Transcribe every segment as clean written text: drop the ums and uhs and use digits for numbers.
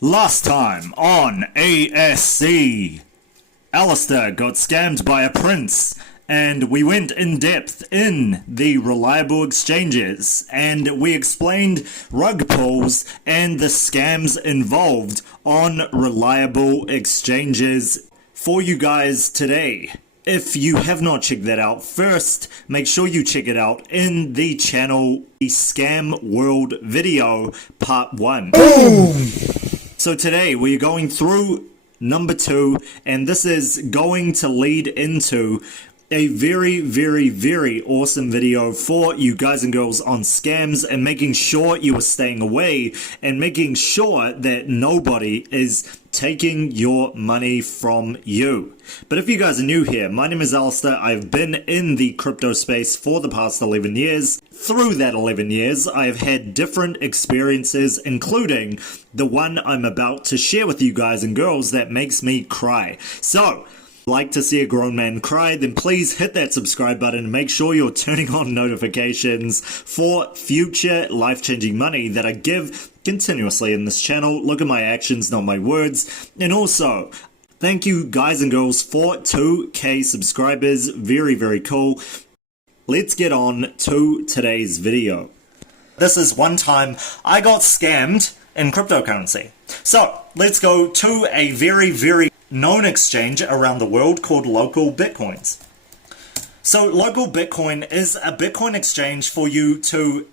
Last time on ASC, Alistar got scammed by a prince, and we went in depth in the reliable exchanges, and we explained rug pulls and the scams involved on reliable exchanges for you guys today. If you have not checked that out, first make sure you check it out in the channel Scam World video part 1. Boom! So today we're going through number 2, and this is going to lead into a very awesome video for you guys and girls on scams and making sure you are staying away and making sure that nobody is taking your money from you. But if you guys are new here, my name is Alistar. I've been in the crypto space for the past 11 years. Through that 11 years, I have had different experiences, including the one I'm about to share with you guys and girls that makes me cry. So, like to see a grown man cry, then please hit that subscribe button and make sure you're turning on notifications for future life-changing money that I give continuously in this channel. Look at my actions, not my words. And also, thank you guys and girls for 2K subscribers. Very cool. Let's get on to today's video. This is one time I got scammed in cryptocurrency. So, let's go to a very known exchange around the world called local bitcoins. So local bitcoin is a bitcoin exchange for you to,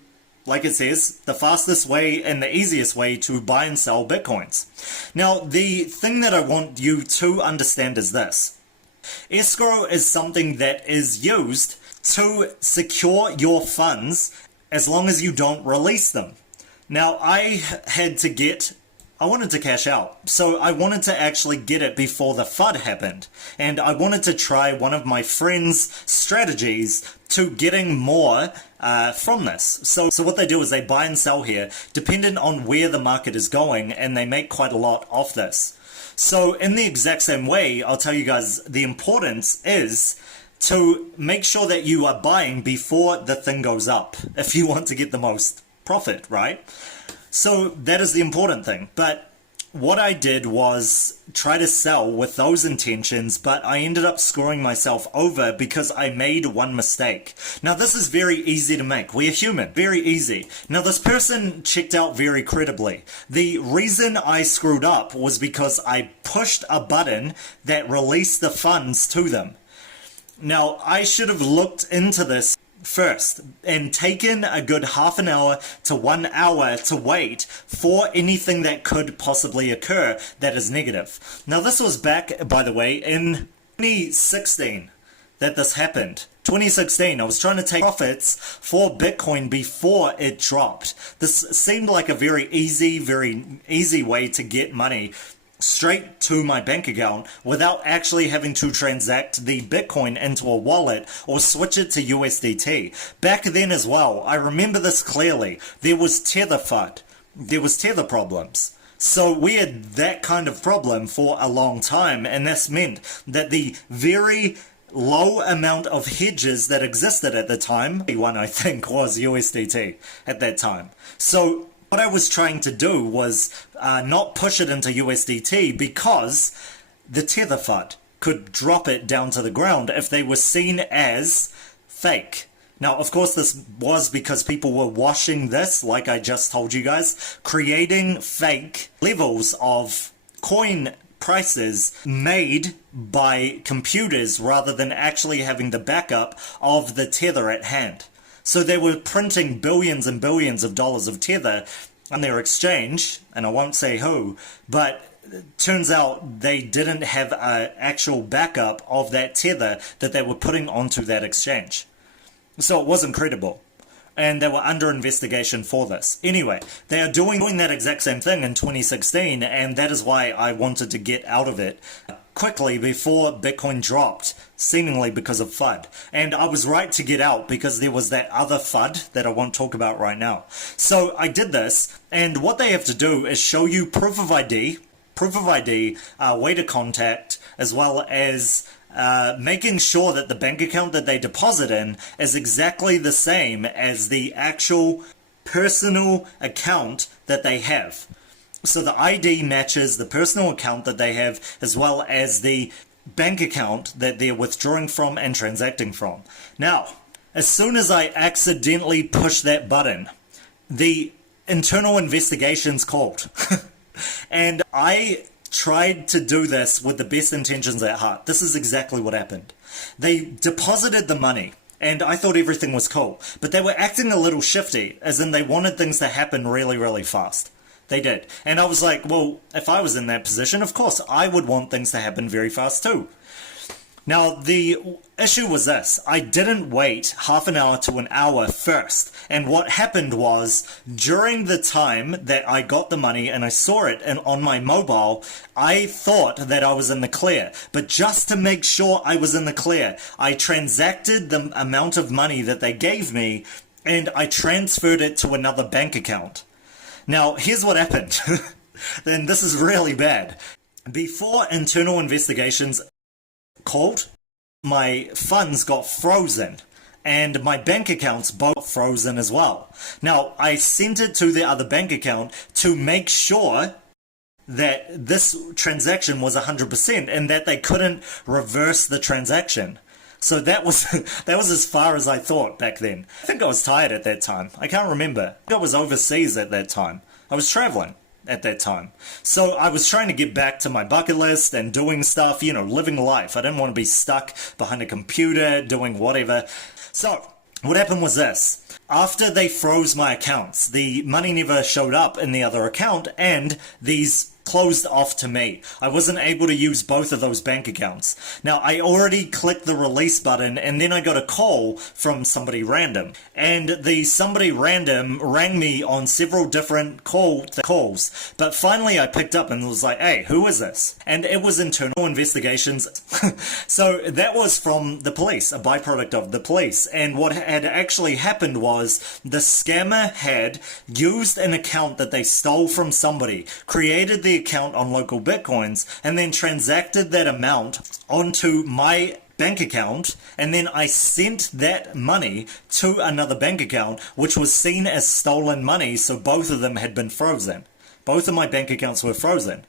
like it says, the fastest way and the easiest way to buy and sell bitcoins. Now the thing that I want you to understand is this: escrow is something that is used to secure your funds as long as you don't release them. Now I wanted to cash out, so I wanted to actually get it before the FUD happened, and I wanted to try one of my friend's strategies to getting more from this. So what they do is they buy and sell here, dependent on where the market is going, and they make quite a lot off this. So in the exact same way, I'll tell you guys the importance is to make sure that you are buying before the thing goes up, if you want to get the most profit, right? So that is the important thing. But what I did was try to sell with those intentions, but I ended up screwing myself over because I made one mistake. Now this is very easy to make. We're human. Very easy. Now this person checked out very credibly. The reason I screwed up was because I pushed a button that released the funds to them. Now I should have looked into this first and taken a good half an hour to 1 hour to wait for anything that could possibly occur that is negative. Now this was back, by the way, in 2016 that this happened. 2016, I was trying to take profits for Bitcoin before it dropped. This seemed like a very easy way to get money straight to my bank account without actually having to transact the Bitcoin into a wallet or switch it to USDT. Back then as well, I remember this clearly, there was tether FUD. There was tether problems. So we had that kind of problem for a long time, and this meant that the very low amount of hedges that existed at the time, one I think was USDT at that time. So what I was trying to do was not push it into USDT because the tether FUD could drop it down to the ground if they were seen as fake. Now, of course, this was because people were washing this, like I just told you guys, creating fake levels of coin prices made by computers rather than actually having the backup of the tether at hand. So they were printing billions and billions of dollars of tether on their exchange, and I won't say who, but it turns out they didn't have an actual backup of that tether that they were putting onto that exchange. So it wasn't credible. And they were under investigation for this. Anyway, they are doing that exact same thing in 2016, and that is why I wanted to get out of it quickly before Bitcoin dropped, seemingly because of FUD. And I was right to get out because there was that other FUD that I won't talk about right now. So I did this, and what they have to do is show you proof of ID, way to contact, as well as making sure that the bank account that they deposit in is exactly the same as the actual personal account that they have. So the ID matches the personal account that they have as well as the bank account that they're withdrawing from and transacting from. Now, as soon as I accidentally push that button, the internal investigations called. And I tried to do this with the best intentions at heart. This is exactly what happened. They deposited the money, and I thought everything was cool. But they were acting a little shifty, as in they wanted things to happen really, really fast. They did. And I was like, well, if I was in that position, of course I would want things to happen very fast too. Now, the issue was this. I didn't wait half an hour to an hour first. And what happened was, during the time that I got the money and I saw it on my mobile, I thought that I was in the clear. But just to make sure I was in the clear, I transacted the amount of money that they gave me and I transferred it to another bank account. Now, here's what happened. Then this is really bad. Before internal investigations called, my funds got frozen and my bank accounts both frozen as well. Now, I sent it to the other bank account to make sure that this transaction was 100% and that they couldn't reverse the transaction. So that was that was as far as I thought back then. I think I was tired at that time. I can't remember. I think I was overseas at that time. I was traveling at that time. So I was trying to get back to my bucket list and doing stuff, you know, living life. I didn't want to be stuck behind a computer doing whatever. So what happened was this. After they froze my accounts, the money never showed up in the other account and these closed off to me. I wasn't able to use both of those bank accounts. Now, I already clicked the release button and then I got a call from somebody random. And the somebody random rang me on several different calls. But finally I picked up and was like, hey, who is this? And it was internal investigations. So that was from the police, a byproduct of the police. And what had actually happened was the scammer had used an account that they stole from somebody, created the account on local bitcoins, and then transacted that amount onto my bank account, and then I sent that money to another bank account, which was seen as stolen money, so both of them had been frozen. Both of my bank accounts were frozen.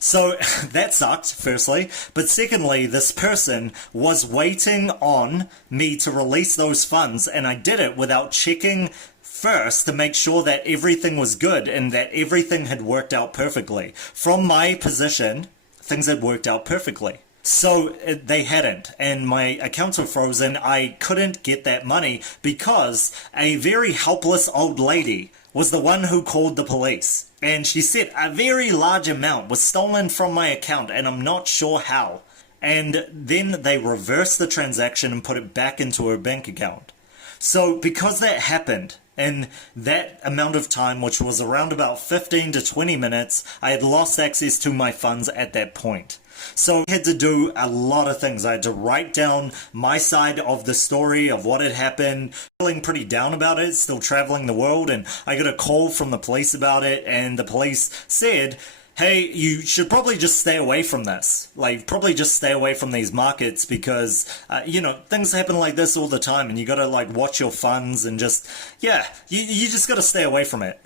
So that sucked, firstly, but secondly, this person was waiting on me to release those funds, and I did it without checking first to make sure that everything was good and that everything had worked out perfectly. From my position, things had worked out perfectly. So they hadn't, and my accounts were frozen. I couldn't get that money because a very helpless old lady was the one who called the police. And she said a very large amount was stolen from my account and I'm not sure how. And then they reversed the transaction and put it back into her bank account. So because that happened in that amount of time, which was around about 15 to 20 minutes, I had lost access to my funds at that point. So I had to do a lot of things. I had to write down my side of the story of what had happened, feeling pretty down about it, still traveling the world, and I got a call from the police about it, and the police said, hey, you should probably just stay away from this. Like, probably just stay away from these markets because, you know, things happen like this all the time and you gotta, like, watch your funds and just, yeah, you just gotta stay away from it.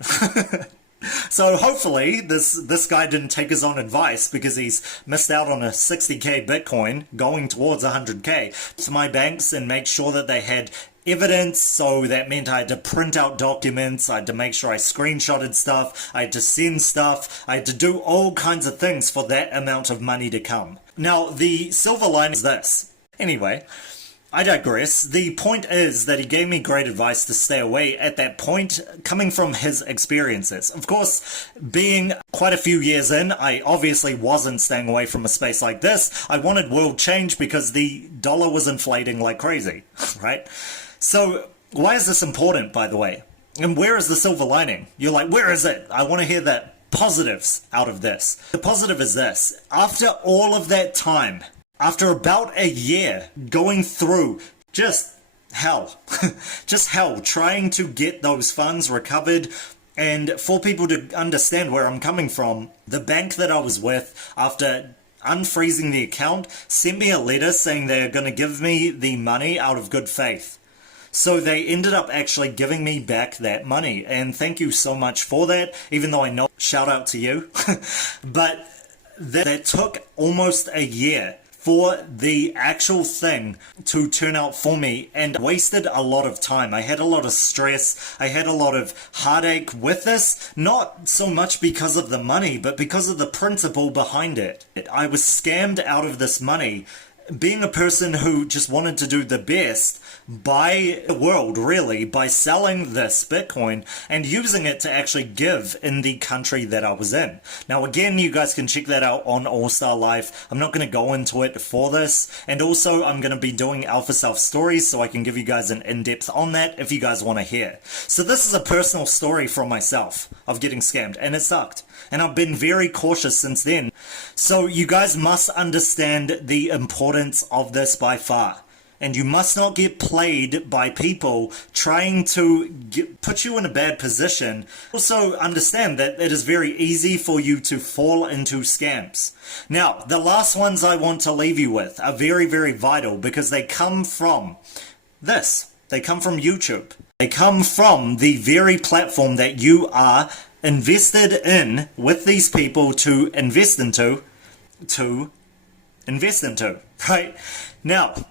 So hopefully this guy didn't take his own advice because he's missed out on a 60k Bitcoin going towards 100k to my banks and make sure that they had evidence. So that meant I had to print out documents, I had to make sure I screenshotted stuff, I had to send stuff, I had to do all kinds of things for that amount of money to come. Now the silver lining is this. Anyway, I digress. The point is that he gave me great advice to stay away at that point, coming from his experiences. Of course, being quite a few years in, I obviously wasn't staying away from a space like this. I wanted world change because the dollar was inflating like crazy, right? So why is this important, by the way? And where is the silver lining? You're like, where is it? I want to hear the positives out of this. The positive is this. After all of that time, after about a year going through just hell, trying to get those funds recovered, and for people to understand where I'm coming from, the bank that I was with, after unfreezing the account, sent me a letter saying they're going to give me the money out of good faith. So they ended up actually giving me back that money, and thank you so much for that, even though I know, shout out to you. But that took almost a year for the actual thing to turn out for me, and wasted a lot of time. I had a lot of stress, I had a lot of heartache with this, not so much because of the money, but because of the principle behind it. I was scammed out of this money, being a person who just wanted to do the best by the world, really, by selling this Bitcoin and using it to actually give in the country that I was in. Now, again, you guys can check that out on All-Star Life. I'm not going to go into it for this. And also, I'm going to be doing Alpha Self stories, so I can give you guys an in-depth on that if you guys want to hear. So this is a personal story from myself of getting scammed, and it sucked. And I've been very cautious since then. So you guys must understand the importance of this by far. And you must not get played by people trying to put you in a bad position. Also understand that it is very easy for you to fall into scams. Now, the last ones I want to leave you with are very, very vital, because they come from this. They come from YouTube. They come from the very platform that you are invested in with these people to invest into, right? Now,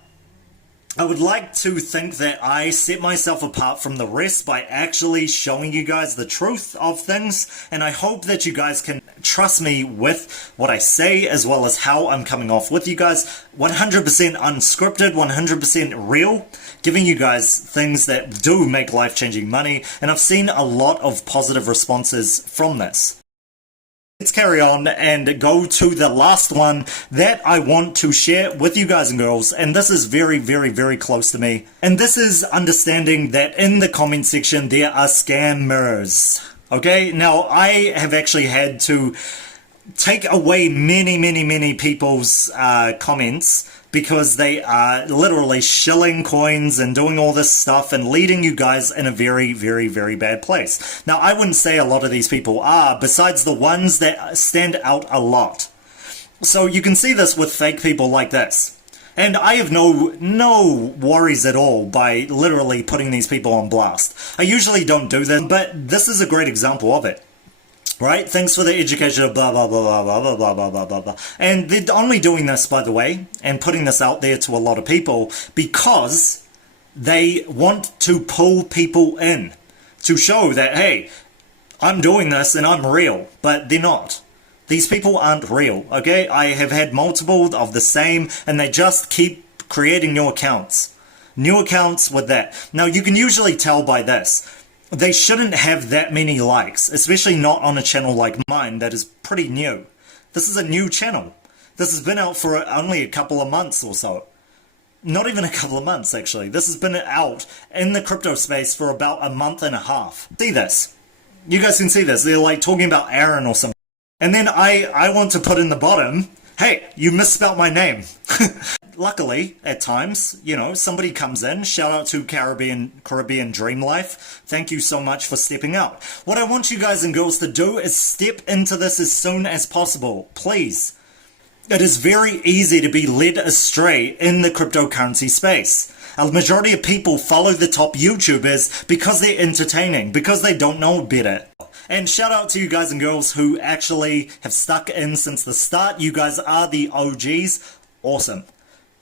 I would like to think that I set myself apart from the rest by actually showing you guys the truth of things, and I hope that you guys can trust me with what I say, as well as how I'm coming off with you guys. 100% unscripted, 100% real, giving you guys things that do make life-changing money, and I've seen a lot of positive responses from this. Let's carry on and go to the last one that I want to share with you guys and girls, and this is very, very, very close to me. And this is understanding that in the comment section there are scammers. Okay, now I have actually had to take away many people's comments, because they are literally shilling coins and doing all this stuff and leading you guys in a very, very, very bad place. Now, I wouldn't say a lot of these people are, besides the ones that stand out a lot. So you can see this with fake people like this. And I have no worries at all by literally putting these people on blast. I usually don't do this, but this is a great example of it. Right? Thanks for the education of blah, blah, blah, blah, blah, blah, blah, blah, blah, blah. And they're only doing this, by the way, and putting this out there to a lot of people, because they want to pull people in, to show that, hey, I'm doing this and I'm real, but they're not. These people aren't real, okay? I have had multiple of the same, and they just keep creating new accounts. New accounts with that. Now, you can usually tell by this. They shouldn't have that many likes, especially not on a channel like mine that is pretty new. This is a new channel. This has been out for only a couple of months or so. Not even a couple of months, actually. This has been out in the crypto space for about a month and a half. See this? You guys can see this. They're like talking about Aaron or something. And then I want to put in the bottom, hey, you misspelled my name. Luckily, at times, you know, somebody comes in. Shout out to Caribbean Dream Life. Thank you so much for stepping out. What I want you guys and girls to do is step into this as soon as possible. Please. It is very easy to be led astray in the cryptocurrency space. A majority of people follow the top YouTubers because they're entertaining, because they don't know better. And shout out to you guys and girls who actually have stuck in since the start. You guys are the OGs. Awesome.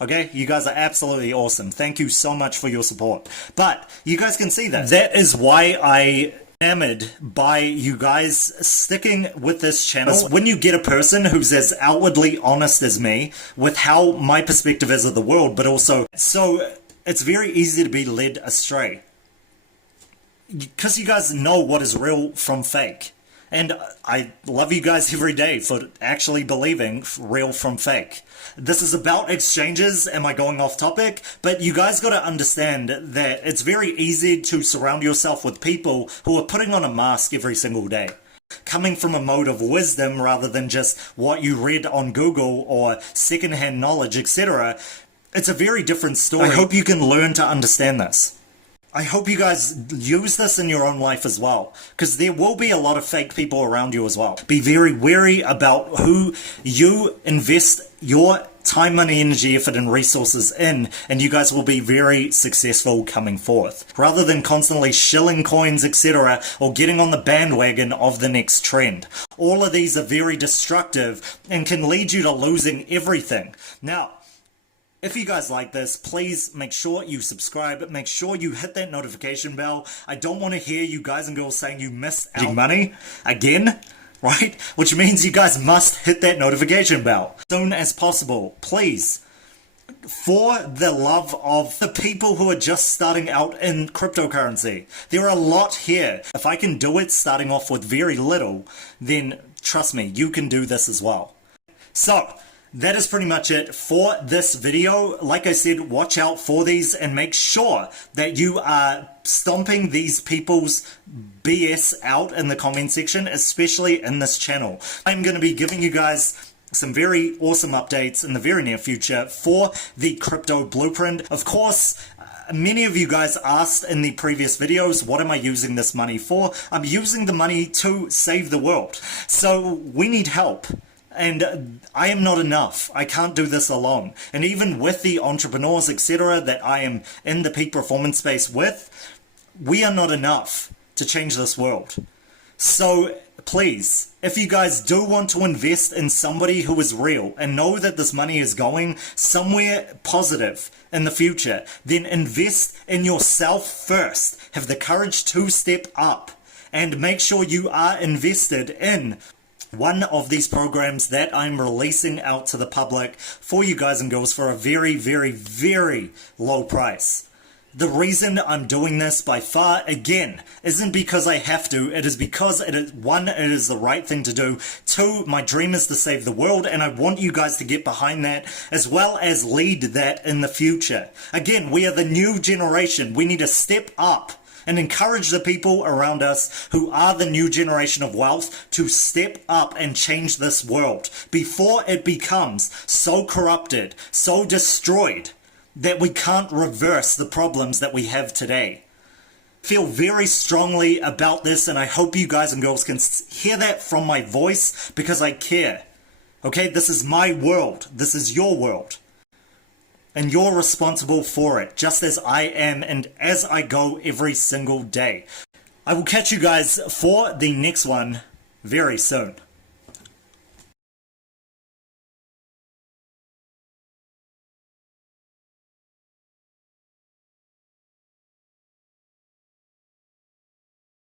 Okay, you guys are absolutely awesome. Thank you so much for your support. But you guys can see that. That is why I am enamored by you guys sticking with this channel. When you get a person who's as outwardly honest as me with how my perspective is of the world, but also, so it's very easy to be led astray. Because you guys know what is real from fake. And I love you guys every day for actually believing real from fake. This is about exchanges. Am I going off topic? But you guys got to understand that it's very easy to surround yourself with people who are putting on a mask every single day. Coming from a mode of wisdom rather than just what you read on Google or secondhand knowledge, etc. It's a very different story. I hope you can learn to understand this. I hope you guys use this in your own life as well, because there will be a lot of fake people around you as well. Be very wary about who you invest your time, money, energy, effort, and resources in, and you guys will be very successful coming forth, rather than constantly shilling coins, etc., or getting on the bandwagon of the next trend. All of these are very destructive and can lead you to losing everything. Now, if you guys like this, please make sure you subscribe, make sure you hit that notification bell. I don't want to hear you guys and girls saying you missed out money again, right? Which means you guys must hit that notification bell as soon as possible, please. For the love of the people who are just starting out in cryptocurrency. There are a lot here. If I can do it starting off with very little, then trust me, you can do this as well. So, that is pretty much it for this video. Like I said, watch out for these and make sure that you are stomping these people's BS out in the comment section, especially in this channel. I'm going to be giving you guys some very awesome updates in the very near future for the crypto blueprint. Of course, many of you guys asked in the previous videos, what am I using this money for? I'm using the money to save the world. So we need help. And I am not enough. I can't do this alone. And even with the entrepreneurs, etc., that I am in the peak performance space with, we are not enough to change this world. So please, if you guys do want to invest in somebody who is real and know that this money is going somewhere positive in the future, then invest in yourself first. Have the courage to step up and make sure you are invested in one of these programs that I'm releasing out to the public for you guys and girls for a very, very, very low price. The reason I'm doing this by far, again, isn't because I have to. It is because it is, one, it is the right thing to do. Two, my dream is to save the world, and I want you guys to get behind that, as well as lead that in the future. Again, we are the new generation. We need to step up and encourage the people around us who are the new generation of wealth to step up and change this world before it becomes so corrupted, so destroyed, that we can't reverse the problems that we have today. I feel very strongly about this, and I hope you guys and girls can hear that from my voice, because I care. Okay, this is my world. This is your world. And you're responsible for it, just as I am and as I go every single day. I will catch you guys for the next one very soon.